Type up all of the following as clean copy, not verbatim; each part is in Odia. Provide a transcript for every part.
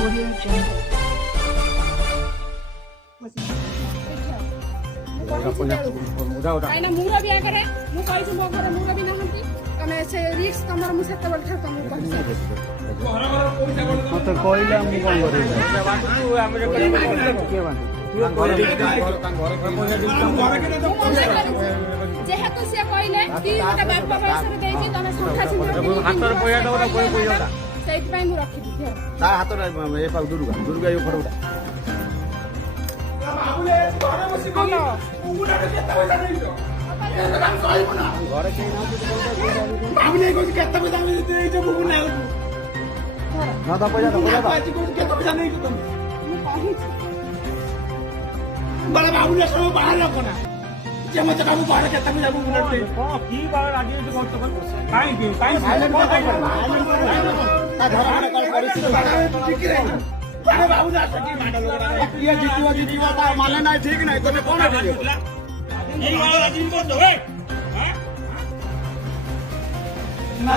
Audio Jungle. କାହିଁକିନା ମୁରବି ଆଗରେ ମୁଁ କହିଛି ମୋ ଘରେ ମୁରବି ନାହାନ୍ତି ତମେ ସେ ରିକ୍ସ ତମର ମୁଁ ସେତେବେଳେ ଠାରୁ ତମକୁ କହିସାରିଛି। ମତେ କହିଲେ ମୁଁ କଣ କରିବି? ଯେହେତୁ ସିଏ କହିଲେ କି ଗୋଟେ ବାପ ବୟସରେ ଦେଇକି ତମେ ଶଙ୍ଖା ସେଇଥିପାଇଁ ମୁଁ ରଖିଛି। ତା ହାତରେ ଏ ପାଖ ଦୁର୍ଗା ଦୁର୍ଗା ଏ ଫଟୋଟା ଘରେ କେହି ନାହାନ୍ତି କେତେ ପଇସା ଦେଇଛ बड़ा बाबू ने सब बाहर रखो ना जे मत काबू बाहर के तब जाबू बुलेट पे की बाहर आजी तो बहुत काई साइलेंट ତା ଘର ମାନେ କଣ ପରିସ୍ଥିତି बड़ा बाबू जा सकी माडल କିଏ ଜିତିବ ଜିତିବ ତା ମାନେ ନାହିଁ ଠିକ ନାହିଁ ତମେ କଣ କରିବ? ये बाबू आजी को दो है ना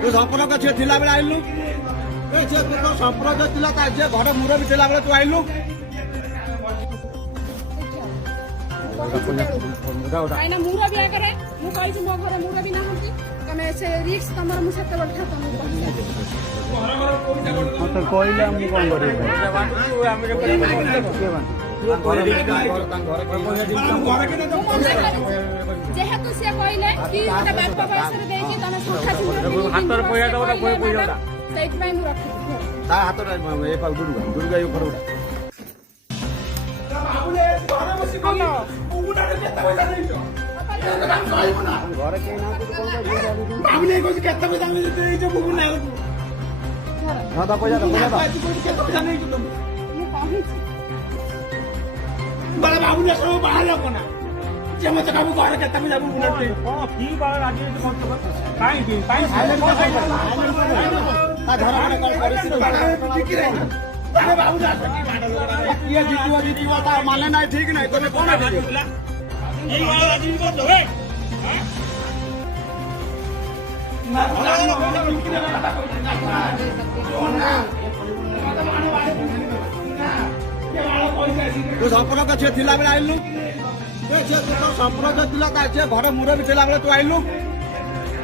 ତୁ ସମ୍ପର୍କ ଝିଅ ଥିଲା ବେଳେ ଆଇଲୁ ସମ୍ପର୍କ ଥିଲା ତା ଝିଅ ଘର ମୁର ବି ଥିଲା ବେଳେ ତୁ ଆଇଲୁ କାହିଁକିନା ମୁରବି ଆଗରେ ମୁଁ କହିଛି ମୋ ଘରେ ମୁରବି ନାହାନ୍ତି ତମେ ସେ ରିକ୍ସ ତମର ମୁଁ ସେତେବେଳେ ଠାରୁ ତମକୁ କହିସାରିଛି। ମତେ କହିଲେ ମୁଁ କଣ କରିବି? ଯେହେତୁ ସିଏ କହିଲେ କି ଗୋଟେ ବାପ ବୟସରେ ଦେଇକି ତମେ ଶଙ୍ଖା ସେଇଥିପାଇଁ ମୁଁ ରଖିଛି। ତା ହାତରେ ଏ ପାଖ ଦୁର୍ଗା ଦୁର୍ଗା ଏ ଫଟୋଟା ଘରେ କେହି ନାହାନ୍ତି बाबू ने कुछ केते पैसा ଦେଇଛ ବୁବୁ ନା ତା ପଇସା केते पैसा नहीं तुम ମୁଁ କହିଛି बड़ा बाबू ने सब बाहर रखो ना जे मत काबू घर केते पैसा बुलेट पे की बाहर आजी तो बहुत काई साइलेंट ତା ଘର ମାନେ କଣ ପରିସ୍ଥିତି बड़ा बाबू जा सकी माडल କିଏ ଜିତିବ ଜିତିବ ତା ମାନେ ନାହିଁ ଠିକ ନାହିଁ ତମେ କଣ କରିବ? ये बाबू आजी को दो है ना ତୁ ସମ୍ପର୍କ ଝିଅ ଥିଲା ବେଳେ ଆଇଲୁ ସମ୍ପର୍କ ଥିଲା ତା ଝିଅ ଘର ମୁର ବି ଥିଲା ବେଳେ ତୁ ଆଇଲୁ